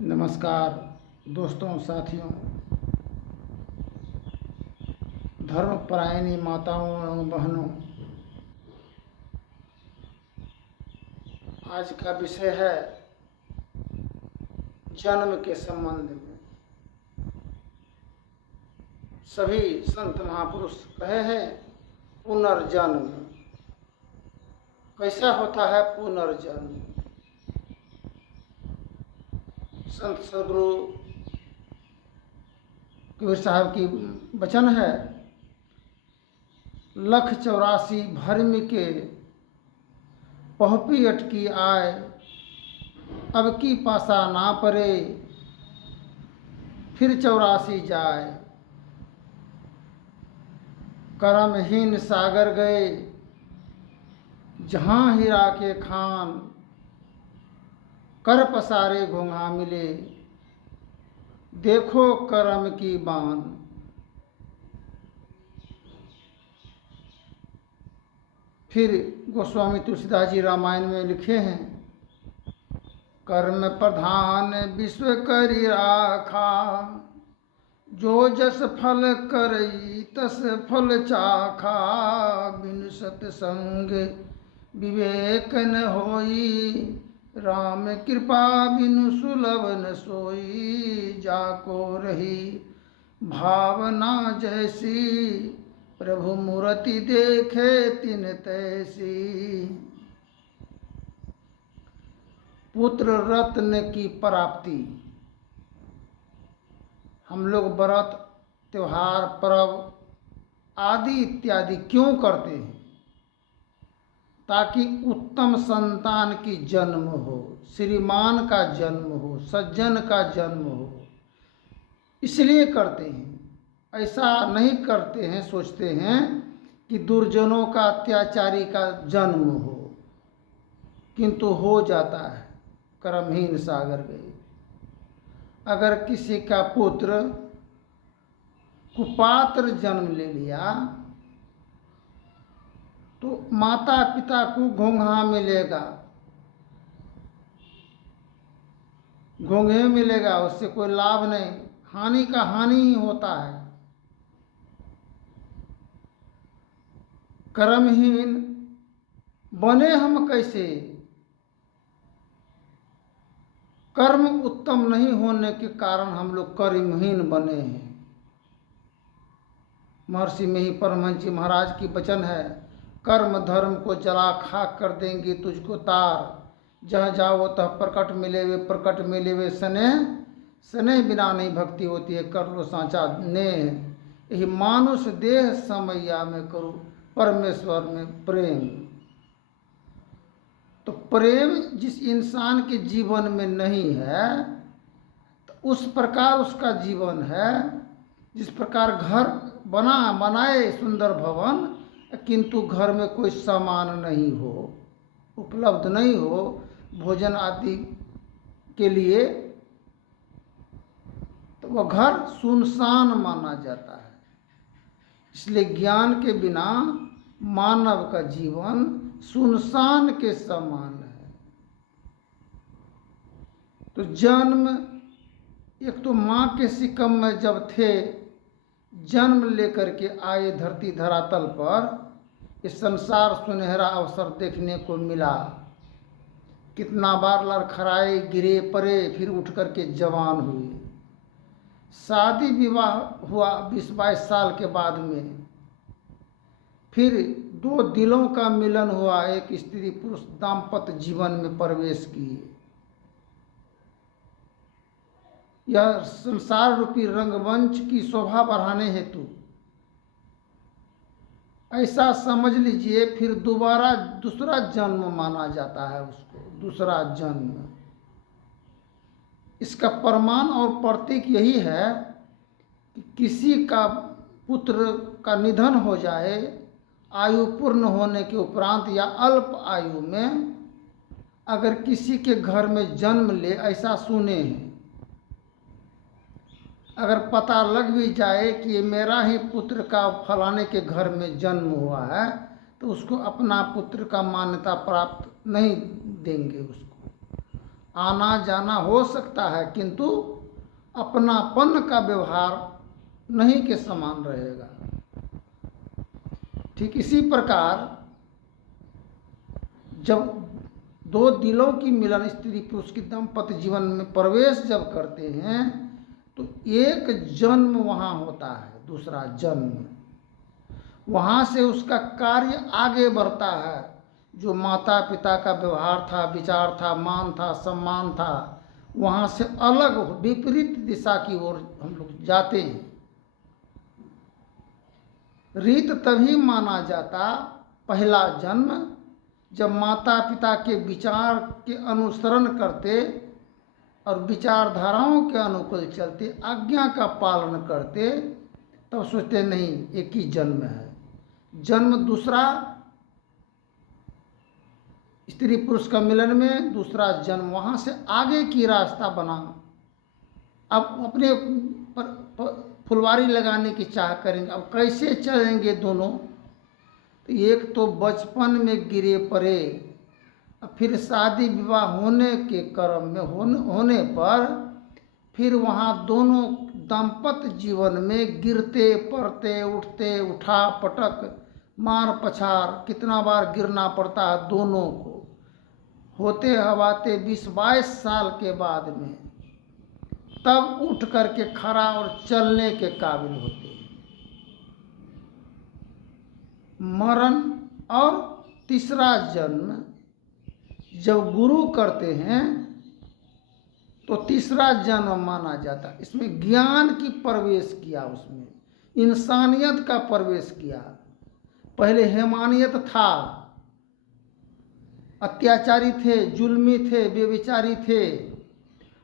नमस्कार दोस्तों, साथियों, धर्मपरायणी माताओं एवं बहनों। आज का विषय है जन्म के संबंध में। सभी संत महापुरुष कहे हैं पुनर्जन्म। कैसा होता है पुनर्जन्म? संत सदगुरु कबीर साहब की वचन है, 184 भरम के पहुपी अटकी आए, अब की पासा ना परे, फिर 84 जाए। कर्महीन सागर गए, जहाँ हीरा के खान, कर पसारे घोंघा मिले, देखो कर्म की बान। फिर गोस्वामी तुलसीदास जी रामायण में लिखे हैं, कर्म प्रधान विश्व करि राखा, जो जस फल करई तस फल चाखा, बिनु सत्संग विवेक न होई, राम कृपा बिनु सुलभ न सोई, जाको रही भावना जैसी, प्रभु मूर्ति देखे तिन तैसी। पुत्र रत्न की प्राप्ति। हम लोग व्रत, त्योहार, पर्व आदि इत्यादि क्यों करते हैं? ताकि उत्तम संतान की जन्म हो, श्रीमान का जन्म हो, सज्जन का जन्म हो, इसलिए करते हैं। ऐसा नहीं करते हैं, सोचते हैं कि दुर्जनों का, अत्याचारी का जन्म हो, किंतु हो जाता है। कर्महीन सागर गए। अगर किसी का पुत्र कुपात्र जन्म ले लिया तो माता पिता को घोंघा मिलेगा, घोंघे मिलेगा, उससे कोई लाभ नहीं, हानि का हानि ही होता है। कर्महीन बने हम कैसे? कर्म उत्तम नहीं होने के कारण हम लोग कर्महीन बने हैं। महर्षि में ही परमहंस जी महाराज की वचन है, कर्म धर्म को जला खाक कर देंगे तुझको तार, जहाँ जाओ तह प्रकट मिले वे, प्रकट मिले वे स्नेह, स्नेह बिना नहीं भक्ति होती है, कर लो सांचा नेह, यही मानुष देह समैया में करूँ परमेश्वर में प्रेम। तो प्रेम जिस इंसान के जीवन में नहीं है, तो उस प्रकार उसका जीवन है। जिस प्रकार घर बनाए सुंदर भवन, किंतु घर में कोई सामान नहीं हो, उपलब्ध नहीं हो भोजन आदि के लिए, तो वह घर सुनसान माना जाता है। इसलिए ज्ञान के बिना मानव का जीवन सुनसान के समान है। तो जन्म, एक तो माँ के सिकम में जब थे, जन्म लेकर के आए धरती धरातल पर, इस संसार सुनहरा अवसर देखने को मिला। कितना बार लड़खड़ाए, गिरे पड़े, फिर उठ करके जवान हुए। शादी विवाह हुआ 20-22 साल के बाद में। फिर दो दिलों का मिलन हुआ, एक स्त्री पुरुष दाम्पत्य जीवन में प्रवेश किए। यह संसार रूपी रंगमंच की शोभा बढ़ाने हेतु ऐसा समझ लीजिए, फिर दोबारा दूसरा जन्म माना जाता है उसको, दूसरा जन्म। इसका प्रमाण और प्रतीक यही है कि किसी का पुत्र का निधन हो जाए, आयु पूर्ण होने के उपरांत या अल्प आयु में अगर किसी के घर में जन्म ले, ऐसा सुने हैं। अगर पता लग भी जाए कि ये मेरा ही पुत्र का फलाने के घर में जन्म हुआ है, तो उसको अपना पुत्र का मान्यता प्राप्त नहीं देंगे उसको। आना जाना हो सकता है, किंतु अपनापन का व्यवहार नहीं के समान रहेगा। ठीक इसी प्रकार जब दो दिलों की मिलन स्त्री पुरुष की दाम्पत्य जीवन में प्रवेश जब करते हैं तो एक जन्म वहाँ होता है, दूसरा जन्म, वहाँ से उसका कार्य आगे बढ़ता है। जो माता पिता का व्यवहार था, विचार था, मान था, सम्मान था, वहाँ से अलग विपरीत दिशा की ओर हम लोग जाते हैं। रीत तभी माना जाता पहला जन्म जब माता पिता के विचार के अनुसरण करते और विचारधाराओं के अनुकूल चलते, आज्ञा का पालन करते, तब सोचते नहीं एक ही जन्म है। जन्म दूसरा स्त्री पुरुष का मिलन में, दूसरा जन्म वहाँ से आगे की रास्ता बना। अब अपने फुलवारी लगाने की चाह करेंगे। अब कैसे चलेंगे दोनों? तो एक तो बचपन में गिरे पड़े, फिर शादी विवाह होने के क्रम में होने पर फिर वहाँ दोनों दाम्पत्य जीवन में गिरते पड़ते, उठते, उठा पटक, मार पछाड़, कितना बार गिरना पड़ता है दोनों को। होते हवाते 20-22 साल के बाद में तब उठ करके खड़ा और चलने के काबिल होते हैं। मरण और तीसरा जन्म जब गुरु करते हैं तो तीसरा जन्म माना जाता है। इसमें ज्ञान की प्रवेश किया, उसमें इंसानियत का प्रवेश किया। पहले हैवानियत था, अत्याचारी थे, जुल्मी थे, बेविचारी थे,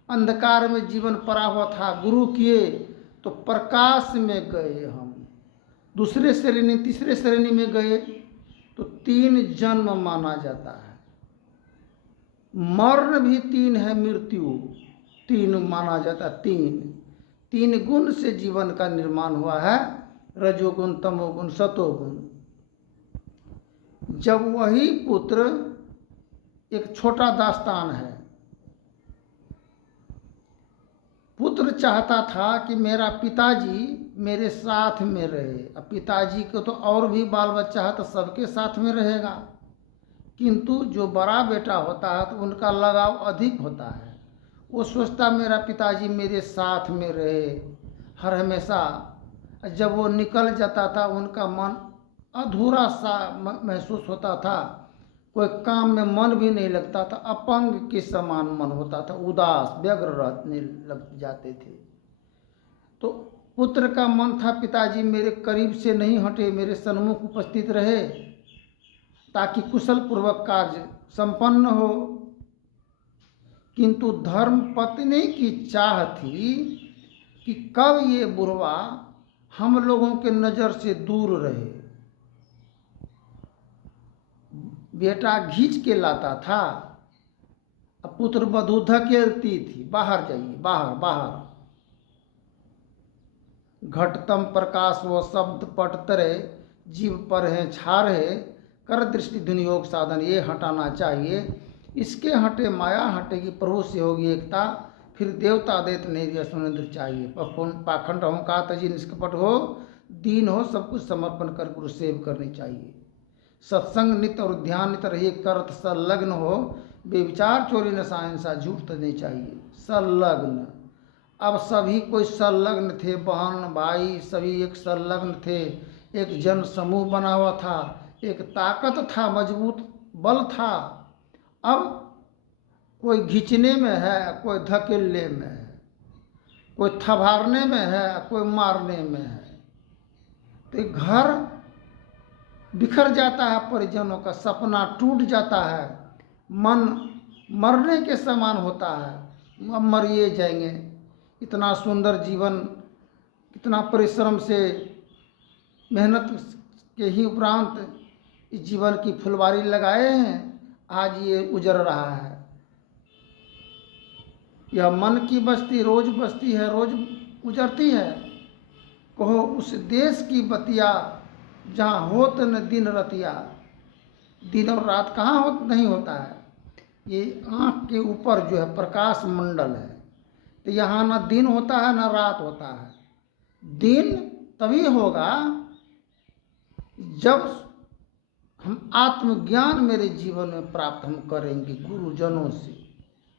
अंधकार में जीवन पड़ा हुआ था। गुरु किए तो प्रकाश में गए हम, दूसरे श्रेणी तीसरे श्रेणी में गए तो 3 जन्म माना जाता है। मरण भी 3 है, मृत्यु 3 माना जाता है। 3 गुण से जीवन का निर्माण हुआ है, रजोगुण, तमोगुण, सतोगुण। जब वही पुत्र, एक छोटा दास्तान है, पुत्र चाहता था कि मेरा पिताजी मेरे साथ में रहे। अब पिताजी को तो और भी बाल बच्चा है तो सबके साथ में रहेगा, किंतु जो बड़ा बेटा होता है तो उनका लगाव अधिक होता है। वो सोचता मेरा पिताजी मेरे साथ में रहे हर हमेशा। जब वो निकल जाता था उनका मन अधूरा सा महसूस होता था, कोई काम में मन भी नहीं लगता था, अपंग के समान मन होता था, उदास व्यग्र रहने लग जाते थे। तो पुत्र का मन था पिताजी मेरे करीब से नहीं हटे, मेरे सन्मुख उपस्थित रहे ताकि कुशल पूर्वक कार्य संपन्न हो। किंतु धर्म पत्नी की चाह थी कि कब ये बुढ़वा हम लोगों के नज़र से दूर रहे। बेटा घींच के लाता था, पुत्र वधू धकेलती थी, बाहर जाइए, बाहर बाहर। घटतम प्रकाश वो शब्द पट तरे, जीव पर है छार है, कर दृष्टि धुनियोग साधन ये हटाना चाहिए। इसके हटे माया हटेगी, प्रभु से होगी एकता, फिर देवता देत नहीं सुनेंद्र चाहिए। पाखंड अहंकार तजी निष्कपट हो, दीन हो, सब कुछ समर्पण कर गुरु सेव करनी चाहिए। सत्संग नित्य और ध्यान नित्य रहिए, करत संलग्न हो, बेविचार चोरी नशा हिंसा झूठ नहीं चाहिए। संलग्न, अब सभी कोई संलग्न थे, बहन भाई सभी एक संलग्न थे, एक जन समूह बना हुआ था, एक ताकत था, मजबूत बल था। अब कोई खींचने में है, कोई धकेलने में है, कोई थबारने में है, कोई मारने में है। तो घर बिखर जाता है, परिजनों का सपना टूट जाता है, मन मरने के समान होता है। अब मरिए जाएंगे, इतना सुंदर जीवन, इतना परिश्रम से मेहनत के ही उपरांत इस जीवन की फुलवारी लगाए हैं, आज ये उजड़ रहा है। यह मन की बस्ती रोज बस्ती है, रोज उजड़ती है। कहो उस देश की बतिया जहाँ होत न दिन रतिया, दिन और रात कहाँ नहीं होता है। ये आँख के ऊपर जो है प्रकाश मंडल है, तो यहाँ ना दिन होता है ना रात होता है। दिन तभी होगा जब हम आत्मज्ञान मेरे जीवन में प्राप्त हम करेंगे गुरुजनों से,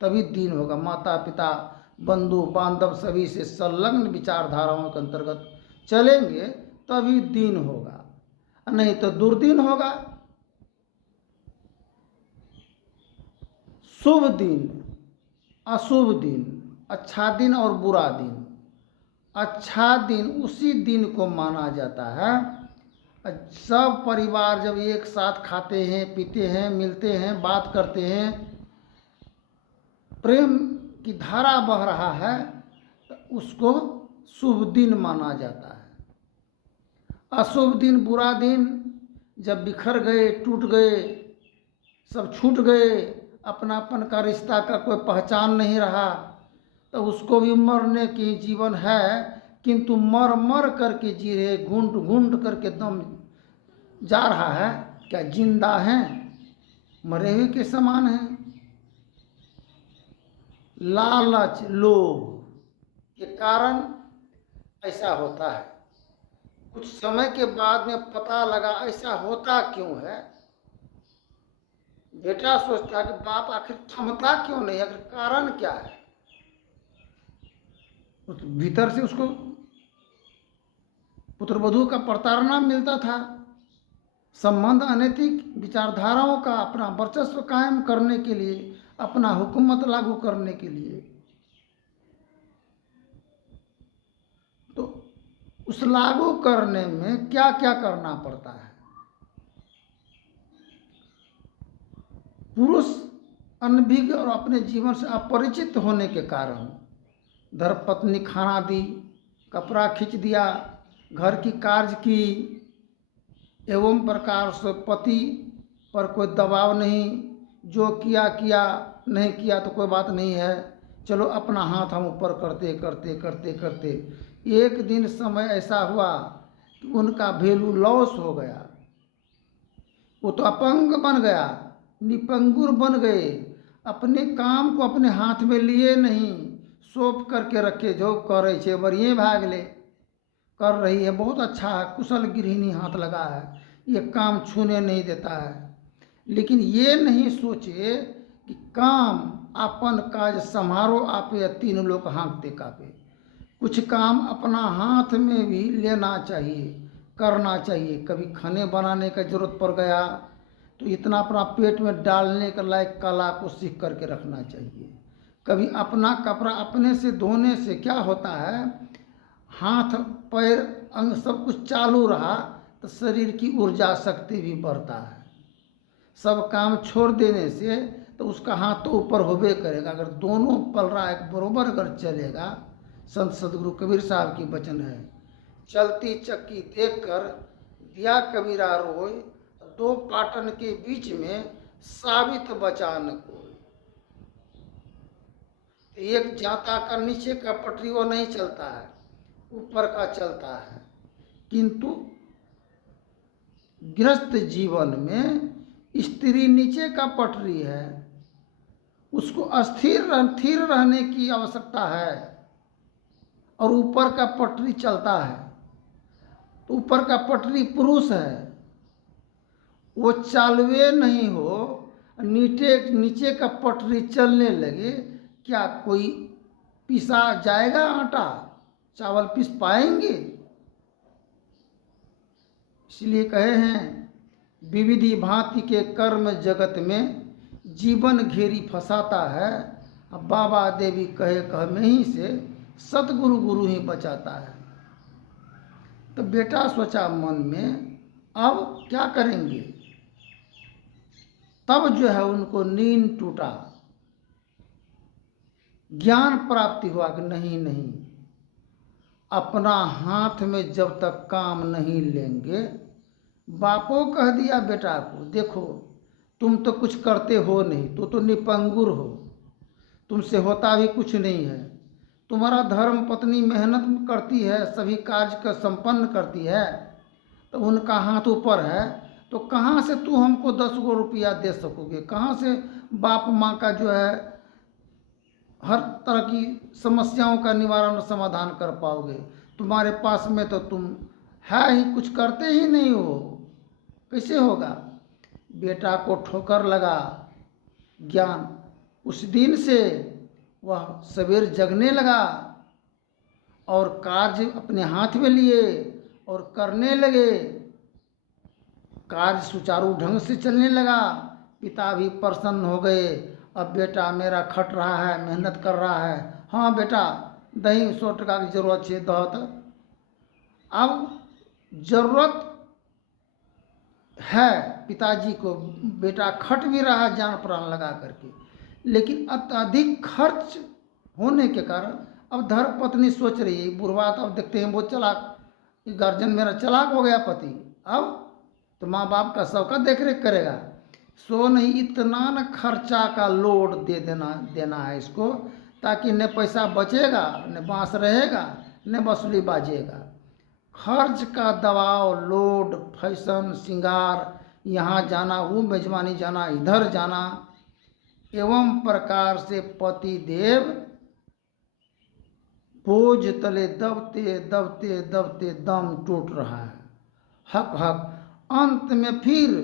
तभी दिन होगा। माता पिता बंधु बांधव सभी से संलग्न विचारधाराओं के अंतर्गत चलेंगे तभी दिन होगा, नहीं तो दुर्दिन होगा। शुभ दिन, अशुभ दिन, अच्छा दिन और बुरा दिन। अच्छा दिन उसी दिन को माना जाता है सब परिवार जब एक साथ खाते हैं पीते हैं मिलते हैं बात करते हैं, प्रेम की धारा बह रहा है, तो उसको शुभ दिन माना जाता है। अशुभ दिन बुरा दिन, जब बिखर गए टूट गए सब छूट गए, अपनापन का रिश्ता का कोई पहचान नहीं रहा, तो उसको भी मरने की जीवन है, किंतु मर मर करके जी रहे, घूंट घूंट करके दम जा रहा है, क्या जिंदा हैं? मरे हुए के समान हैं। लालच लोभ के कारण ऐसा होता है। कुछ समय के बाद में पता लगा ऐसा होता क्यों है। बेटा सोचता है कि बाप आखिर थमता क्यों नहीं, आखिर कारण क्या है। भीतर से उसको पुत्रवधू का प्रताड़ना मिलता था, संबंध अनैतिक विचारधाराओं का अपना वर्चस्व कायम करने के लिए, अपना हुकूमत लागू करने के लिए। तो उस लागू करने में क्या क्या करना पड़ता है। पुरुष अनभिज्ञ और अपने जीवन से अपरिचित होने के कारण धर्मपत्नी खाना दी, कपड़ा खींच दिया, घर की कार्य की, एवं प्रकार से पति पर कोई दबाव नहीं, जो किया किया, नहीं किया तो कोई बात नहीं है, चलो अपना हाथ हम ऊपर करते करते करते करते एक दिन समय ऐसा हुआ कि उनका वैल्यू लॉस हो गया। वो तो अपंग बन गया, निपंगुर बन गए, अपने काम को अपने हाथ में लिए नहीं, सौंप करके रखे, जो करे छे बढ़िए भाग ले, कर रही है बहुत अच्छा है, कुशल गृहिणी हाथ लगा है, ये काम छूने नहीं देता है। लेकिन ये नहीं सोचे कि काम अपन काज समारो आपे या तीन लोग हाँकते कापे। कुछ काम अपना हाथ में भी लेना चाहिए, करना चाहिए। कभी खाने बनाने का जरूरत पड़ गया तो इतना अपना पेट में डालने के लायक कला को सीख करके रखना चाहिए। कभी अपना कपड़ा अपने से धोने से क्या होता है, हाथ पैर अंग सब कुछ चालू रहा तो शरीर की ऊर्जा शक्ति भी बढ़ता है। सब काम छोड़ देने से तो उसका हाथ तो ऊपर होबे करेगा। अगर दोनों पलरा एक बरोबर अगर चलेगा, संत सदगुरु कबीर साहब की वचन है, चलती चक्की देखकर दिया कबीरा रोय, दो पाटन के बीच में साबित बचा न कोई। एक जाता का नीचे का पटरी वो नहीं चलता है, ऊपर का चलता है। किंतु गृहस्थ जीवन में स्त्री नीचे का पटरी है, उसको स्थिर रहने की आवश्यकता है, और ऊपर का पटरी चलता है। तो ऊपर का पटरी पुरुष है, वो चालवे नहीं हो, नीचे का पटरी चलने लगे, क्या कोई पिसा जाएगा आटा, चावल पीस पाएंगे? इसलिए कहे हैं, विविधि भांति के कर्म जगत में जीवन घेरी फंसाता है, अब बाबा देवी कहे कह में ही से सतगुरु गुरु ही बचाता है। तो बेटा सोचा मन में, अब क्या करेंगे। तब जो है उनको नींद टूटा, ज्ञान प्राप्ति हुआ कि नहीं, अपना हाथ में जब तक काम नहीं लेंगे। बापो कह दिया बेटा को, देखो तुम तो कुछ करते हो नहीं, तो निपंगुर हो, तुमसे होता भी कुछ नहीं है। तुम्हारा धर्म पत्नी मेहनत करती है, सभी कार्य का संपन्न करती है, तो उनका हाथ ऊपर है, तो कहाँ से तू हमको 10 गो रुपया दे सकोगे, कहाँ से बाप माँ का जो है हर तरह की समस्याओं का निवारण समाधान कर पाओगे। तुम्हारे पास में तो तुम है ही, कुछ करते ही नहीं हो, कैसे होगा। बेटा को ठोकर लगा ज्ञान, उस दिन से वह सवेर जगने लगा और कार्य अपने हाथ में लिए और करने लगे। कार्य सुचारू ढंग से चलने लगा। पिता भी प्रसन्न हो गए। अब बेटा मेरा खट रहा है, मेहनत कर रहा है। हाँ बेटा, दही 100 टका की जरूरत है दह। अब जरूरत है पिताजी को, बेटा खट भी रहा है जान प्राण लगा करके, लेकिन अत्यधिक खर्च होने के कारण अब धर्म पत्नी सोच रही है, बुढ़वा तो अब देखते हैं वो चालाक, गार्जियन मेरा चालाक हो गया पति, अब तो माँ बाप का सबका देख रेख करेगा। सो नहीं, इतना न खर्चा का लोड दे देना है इसको, ताकि न पैसा बचेगा, न बांस रहेगा, न वसूली बाजेगा। खर्च का दबाव, लोड, फैशन, श्रृंगार, यहाँ जाना, वो मेजबानी जाना, इधर जाना, एवं प्रकार से पति देव बोझ तले दबते दबते दबते दम टूट रहा है। हक हक अंत में फिर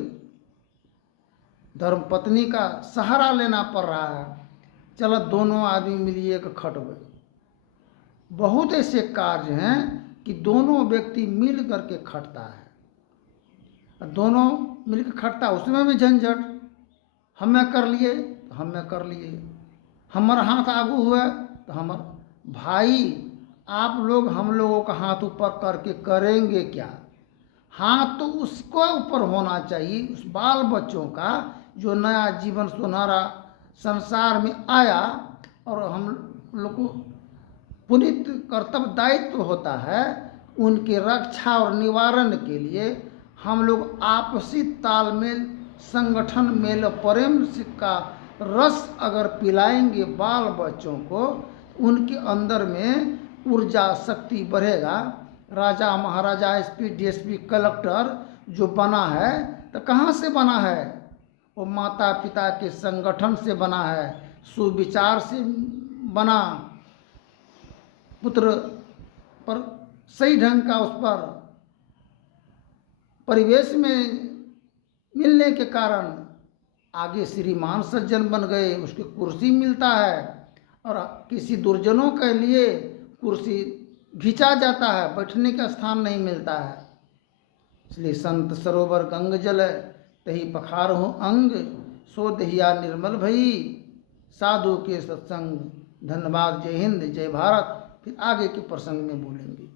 धर्मपत्नी का सहारा लेना पड़ रहा है। चलो दोनों आदमी मिलिए के खटबे। बहुत ऐसे कार्य हैं कि दोनों व्यक्ति मिल करके खटता है, दोनों मिल के खटता है, उसमें भी झंझट। हमें कर लिए तो हमें कर लिए, हमारा हाथ आगू हुआ तो हमारा भाई, आप लोग हम लोगों का हाथ ऊपर करके करेंगे क्या। हाथ तो उसको ऊपर होना चाहिए, उस बाल बच्चों का जो नया जीवन सुनहरा संसार में आया, और हम लोग को पुनित कर्तव्य दायित्व होता है उनके रक्षा और निवारण के लिए। हम लोग आपसी तालमेल, संगठन, मेल प्रेम का रस अगर पिलाएंगे बाल बच्चों को, उनके अंदर में ऊर्जा शक्ति बढ़ेगा। राजा महाराजा, एसपी डीएसपी कलेक्टर जो बना है तो कहाँ से बना है, वो माता पिता के संगठन से बना है, सुविचार से बना, पुत्र पर सही ढंग का उस पर परिवेश में मिलने के कारण आगे श्रीमान सज्जन बन गए, उसकी कुर्सी मिलता है। और किसी दुर्जनों के लिए कुर्सी घिंचा जाता है, बैठने का स्थान नहीं मिलता है। इसलिए संत सरोवर गंग जल तही पखार हो अंग, सो दहिया निर्मल भई, साधु के सत्संग। धन्यवाद। जय हिंद, जय भारत। फिर आगे के प्रसंग में बोलेंगे।